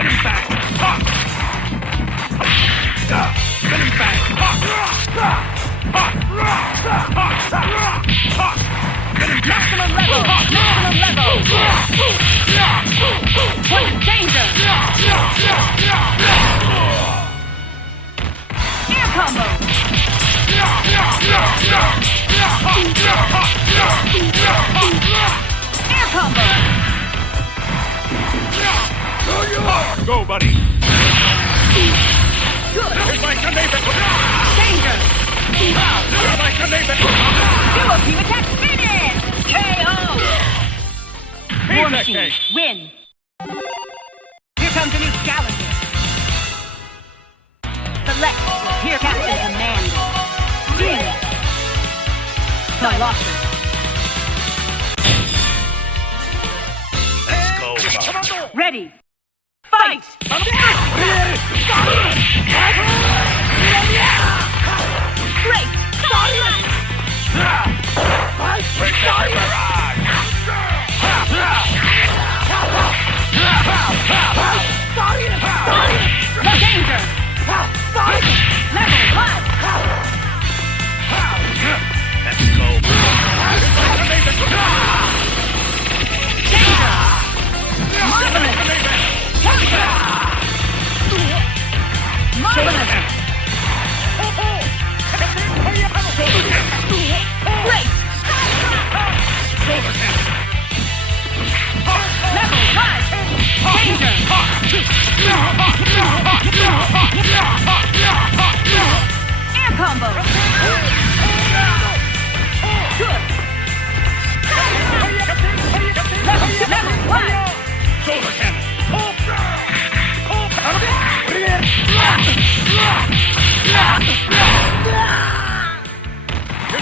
Spinning back. Spinning back. Maximum level. Maximum level. What is danger? Air combo. Air combo. Go, buddy. Good. Here's my Kanebe. Danger. Here's my Kanebe. Duo team attack finish. KO. War Machine, Fightcade. win. Here comes a new challenger. Select here Captain Commander. Win. Colossus. Let's go. Ready. Fight. Great. Break down your barrage. No danger. Level 1. Let's go. Danger. Marvelous. Marvelous. Great. Level 1. Danger. Air combo. Good. Level 1. Solar cannon.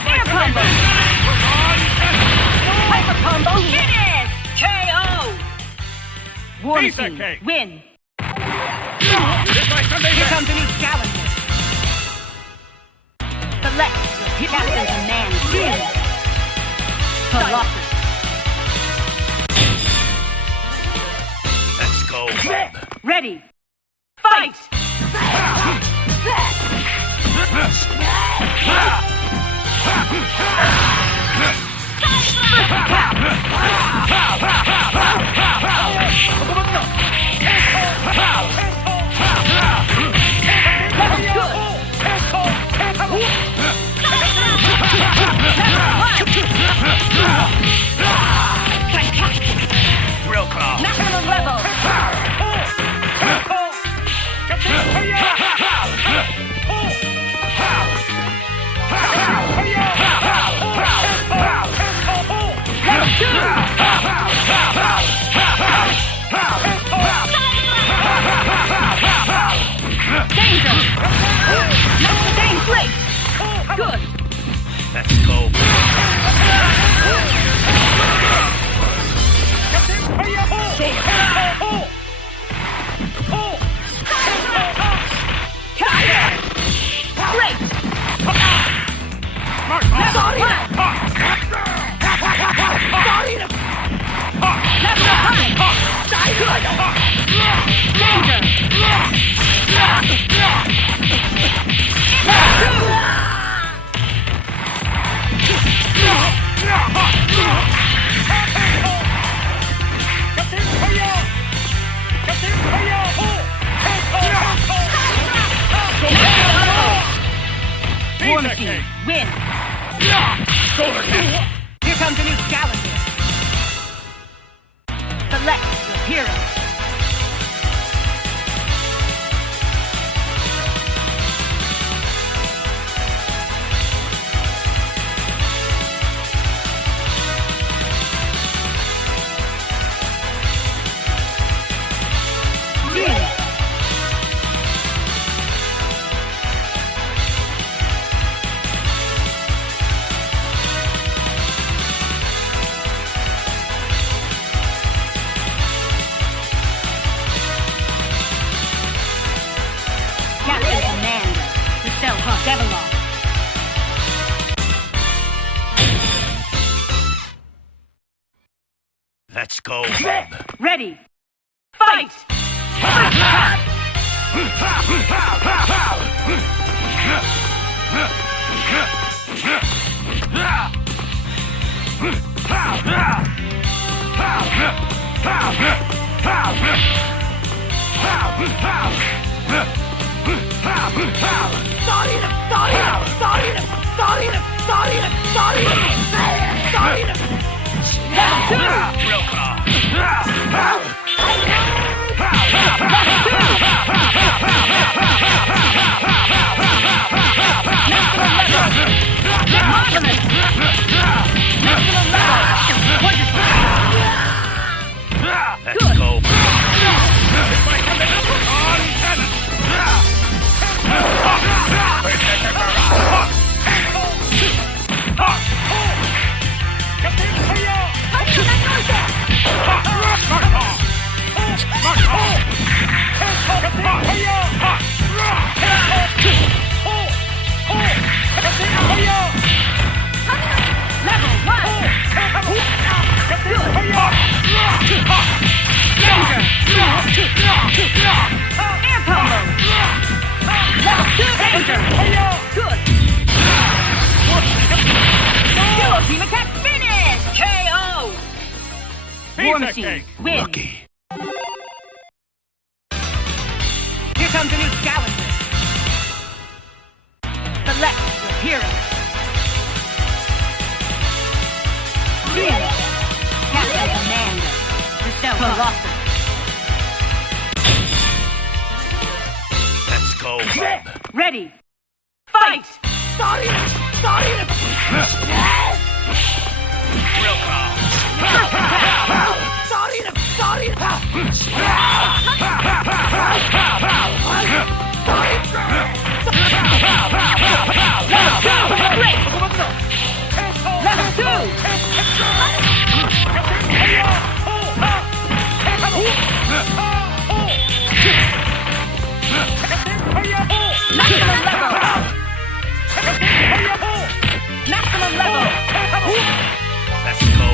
Air combo. Hyper combo. Finish. KO. War Machine, Fightcade. win. Here's my Kanebe. Here comes a new challenger. Select your Captain Command. Win. Colossus. Let's go, Bob. Ready. Fight. Real claw. Maximum level. Danger. Master Dane Blade. Good. Let's go. Great. Level 1. Level 5. Danger. War Machine, win. Here comes a new challenger. Select your hero. Let's go, Bob. Ready. Fight! Let's go. Win. Lucky. Here comes a new challenger. Select your hero. Captain Commander. Bestow philosophy. Let's go, Bob. Ready. Fight! Sorry! Real call. Level 2! Maximum level! Let's go.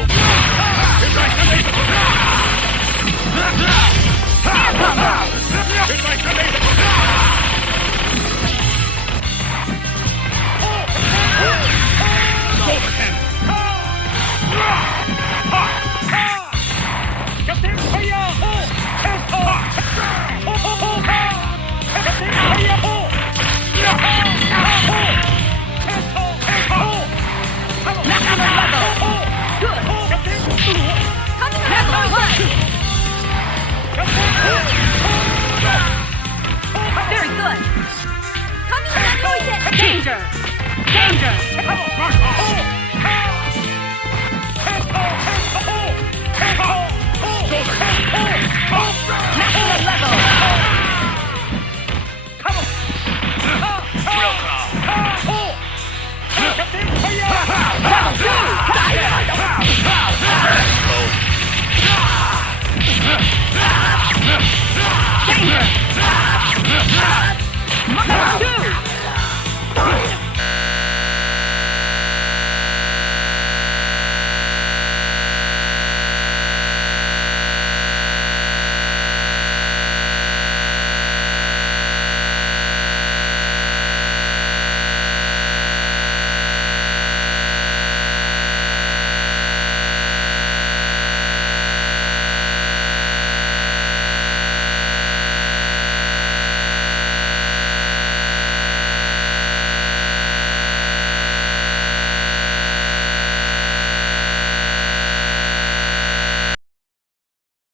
Very good. Danger! Danger! Maximum level! Real call. Level 2! Let's go.